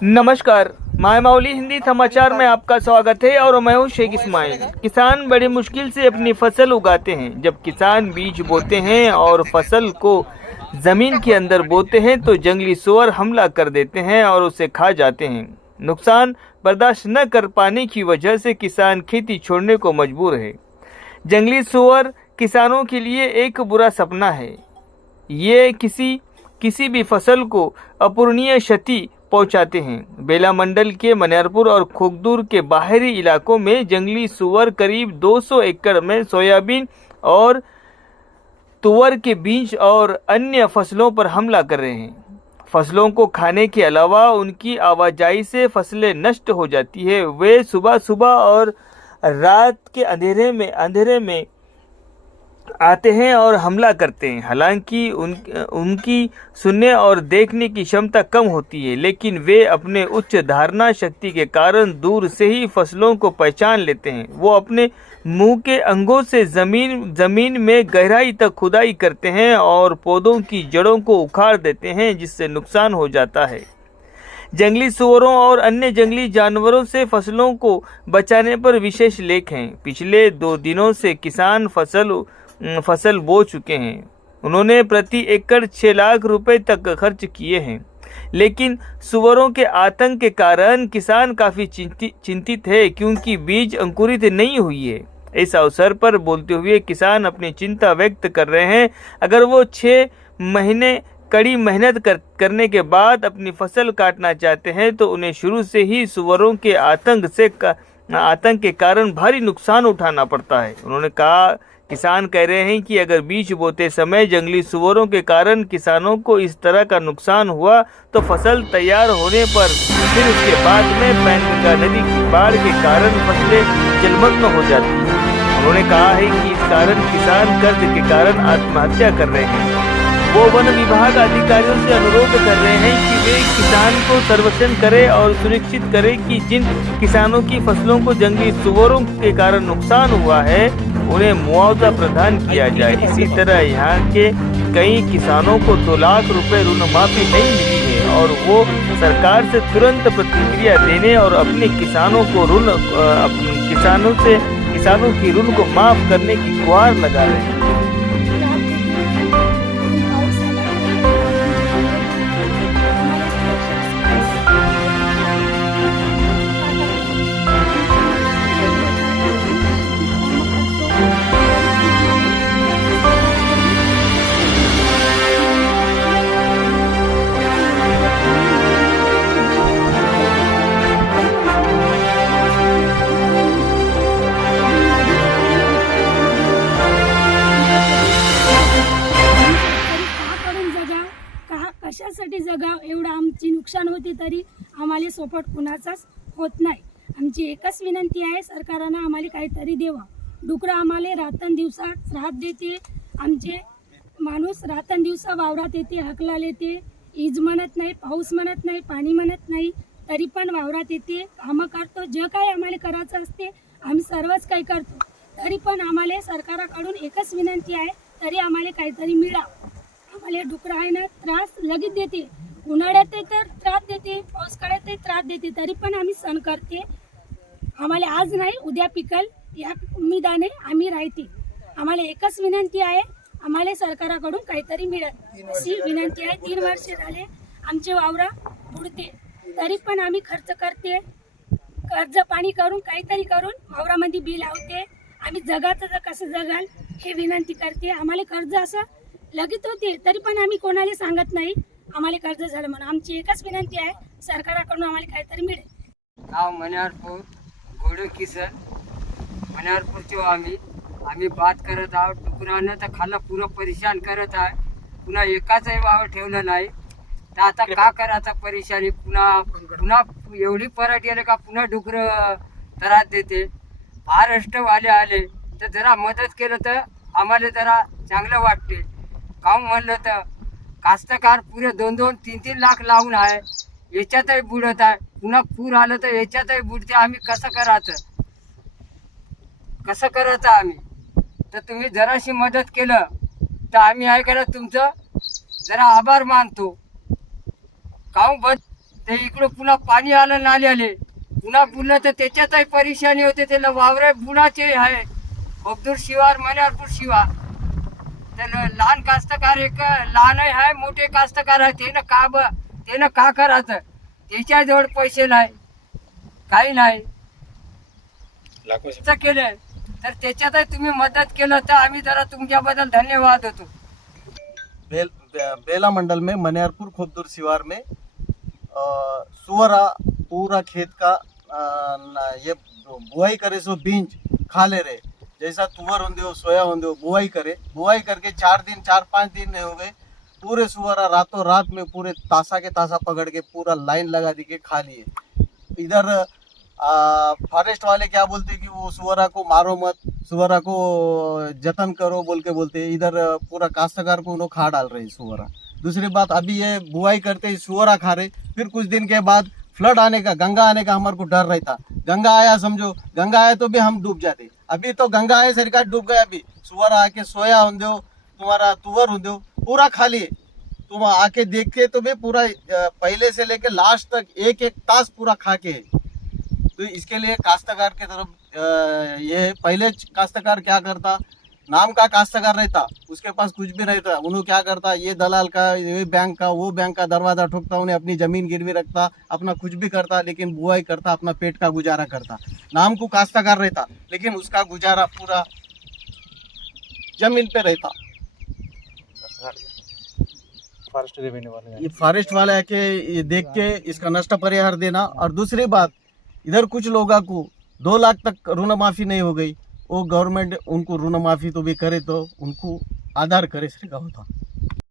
नमस्कार, माय माउली हिंदी समाचार में आपका स्वागत है और मैं हूं शेख इस्माइल। किसान बड़ी मुश्किल से अपनी फसल उगाते हैं। जब किसान बीज बोते हैं और फसल को जमीन के अंदर बोते हैं तो जंगली सुअर हमला कर देते हैं और उसे खा जाते हैं। नुकसान बर्दाश्त न कर पाने की वजह से किसान खेती छोड़ने को मजबूर है। जंगली सुअर किसानों के लिए एक बुरा सपना है। ये किसी भी फसल को अपूरणीय क्षति पहुंचाते हैं। बेला मंडल के मनियारपुर और खोखदूर के बाहरी इलाकों में जंगली सुअर करीब 200 एकड़ में सोयाबीन और तुअर के बीज और अन्य फसलों पर हमला कर रहे हैं। फसलों को खाने के अलावा उनकी आवाजाही से फसलें नष्ट हो जाती है। वे सुबह सुबह और रात के अंधेरे में आते हैं और हमला करते हैं। हालांकि उनकी सुनने और देखने की क्षमता कम होती है, लेकिन वे अपने उच्च धारणा शक्ति के कारण दूर से ही फसलों को पहचान लेते हैं। वो अपने मुंह के अंगों से जमीन में गहराई तक खुदाई करते हैं और पौधों की जड़ों को उखाड़ देते हैं, जिससे नुकसान हो जाता है। जंगली सुअरों और अन्य जंगली जानवरों से फसलों को बचाने पर विशेष लेख हैं। पिछले 2 दिनों से किसान फसल बो चुके हैं। उन्होंने प्रति एकड़ 6 लाख रुपए तक खर्च किए हैं, लेकिन सुअरों के आतंक के कारण किसान काफी चिंतित है, क्योंकि बीज अंकुरित नहीं हुई है। इस अवसर पर बोलते हुए किसान अपनी चिंता व्यक्त कर रहे हैं। अगर वो 6 महीने कड़ी मेहनत करने के बाद अपनी फसल काटना चाहते हैं तो उन्हें शुरू से ही सुअरों के आतंक के कारण भारी नुकसान उठाना पड़ता है। उन्होंने कहा, किसान कह रहे हैं कि अगर बीज बोते समय जंगली सुअरों के कारण किसानों को इस तरह का नुकसान हुआ तो फसल तैयार होने पर फिर उसके बाद में पैनगंगा नदी की बाढ़ के कारण फसलें जलमग्न हो जाती हैं। उन्होंने कहा है कि इस कारण किसान कर्ज के कारण आत्महत्या कर रहे हैं। वो वन विभाग अधिकारियों से अनुरोध कर रहे हैं कि वे किसान को सर्वेक्षण करें और सुनिश्चित करें कि जिन किसानों की फसलों को जंगली सुअरों के कारण नुकसान हुआ है उन्हें मुआवजा प्रदान किया जाए। इसी तरह यहाँ के कई किसानों को 2 लाख रुपए ऋण माफी नहीं मिली है और वो सरकार से तुरंत प्रतिक्रिया देने और अपने किसानों की ऋण को माफ करने की गुहार लगा रहे हैं। कशासाठी जगाव एवढं आमची नुकसान होते तरी आम्हाला सपोर्ट कुणाचाच होत नाही। आमची एकच विनंती आहे, सरकारनं आम्हाला काहीतरी देवा। डुकरं आम्हाला रात्रंदिवसा त्रास देते। आमचे माणूस रात्रंदिवसा वावरात येते, हकलाला येते, ईज म्हणत नाही, पाऊस म्हणत नाही, पाणी म्हणत नाही, तरी पण वावरात येते, कामं करतो। जे काही आम्हाला करायचं असते आम्ही सर्वच काही करतो। तरी पण आम्हाला सरकाराकडून एकच विनंती आहे, तरी आम्हाला काहीतरी मिळावं। आम्हाला डुकरं आहे ना त्रास लगेच देते, उन्हाळ्यात तर त्रास देते, पावसाळ्यात त्रास देते, तरी पण आम्ही सहन करते। आम्हाला आज नाही उद्या पिकल या उम्मीदाने आम्ही राहते। आम्हाला एकच विनंती आहे, आम्हाला सरकाराकडून काहीतरी मिळेल अशी विनंती आहे। 3 वर्ष झाले आमचे वावरा बुडते, तरी पण आम्ही खर्च करते, कर्ज पाणी करून काहीतरी करून वावरामध्ये बिल लावते। आम्ही जगाचं कसं जगाल हे विनंती करते। आम्हाला कर्ज असं लगेच होते, तरी पण आम्ही कोणाला सांगत नाही आम्हाला कर्ज झालं म्हणून। आमची एकच विनंती आहे, सरकाराकडून आम्हाला काहीतरी मिळेल। गाव मनियारपूर घोडे किसन मनियारपूरचे आम्ही बात करत आहोत। डुकरानं तर खाल्लं पुरं परेशान करत आहे, पुन्हा एकाचही वावर ठेवलं नाही। तर आता का करायचा परेशानी, पुन्हा एवढी पराठी आले का पुन्हा डुकरं त्रास देते। महाराष्ट्रवाले आले तर जरा मदत केलं तर आम्हाला जरा चांगलं वाटते। काम म्हणलं तर कास्तकार पुरे 2-2, 3-3 लाख लावून आहे, याच्यातही बुडत आहे। पुन्हा पूर आलं तर याच्यातही बुडते। आम्ही कसं करायचं आम्ही? तर तुम्ही जराशी मदत केलं तर आम्ही ऐकायला तुमचं जरा आभार मानतो। काहून बंद ते इकडं पुन्हा पाणी आलं नाल्याले, पुन्हा बुडलं तर त्याच्यातही परेशानी होते. त्याला वावरे बुडाचे आहे, खोबदूर शिवार मण्यारपूर शिवार. त्याला लहान कास्तकार एक लहानही आहे, मोठे कास्तकार आहे. त्यानं का करायचं? त्याच्याजवळ पैसे नाही, काही नाही. असं केलंय तर त्याच्यातही तुम्ही मदत केलं तर आम्ही जरा तुमच्याबद्दल धन्यवाद होतो. बेला मंडल में मनियारपुर खोबदूर शिवार में सुअरा पूरा खेत का ये बुआई करे सो बीज खा ले रहे. जैसा तुअर होंगे हो, सोया होंगे हो, बुआई करके 4-5 दिन नहीं हो गए, पूरे सुअरा रातों रात में पूरे तासा के तासा पकड़ के पूरा लाइन लगा दी के खा लिए. इधर फॉरेस्ट वाले क्या बोलते कि वो सुअरा को मारो मत, सुअरा को जतन करो बोल के बोलते. इधर पूरा काश्तकार को उन्होंने खा डाल रहे सुअरा. दूसरी बात, अभी ये बुआई करते सुअरा खा रहे, फिर कुछ दिन के बाद फ्लड आने का, गंगा आने का हमारे को डर रहता. गंगा आया समझो, गंगा आया तो भी हम डूब जाते. अभी तो गंगा आए सरकार डूब गया. अभी सुअरा आके सोया होंगे हो, तुम्हारा तुअर होंगे हो, पूरा खा लिए. तुम आके देखते तो भी पूरा पहले से लेके लास्ट तक एक तास पूरा खा के है. तो इसके लिए काश्तकार के तरफ ये पहले काश्तकार क्या करता, नाम का काश्तकार रहता, उसके पास कुछ भी रहता, उन्होंने क्या करता, ये दलाल का, ये बैंक का, वो बैंक का दरवाजा ठोकता, उन्हें अपनी जमीन गिरवी रखता, अपना कुछ भी करता, लेकिन बुआई करता, अपना पेट का गुजारा करता. नाम को काश्तकार रहता, लेकिन उसका गुजारा पूरा जमीन पे रहता. ये फॉरेस्ट वाले आके ये देख के इसका नष्ट परिहार देना. और दूसरी बात, इधर कुछ लोगों को 2 लाख तक ऋण माफी नहीं हो गई, वो गवर्नमेंट उनको ऋण माफी तो भी करे तो उनको आधार करे सर होता.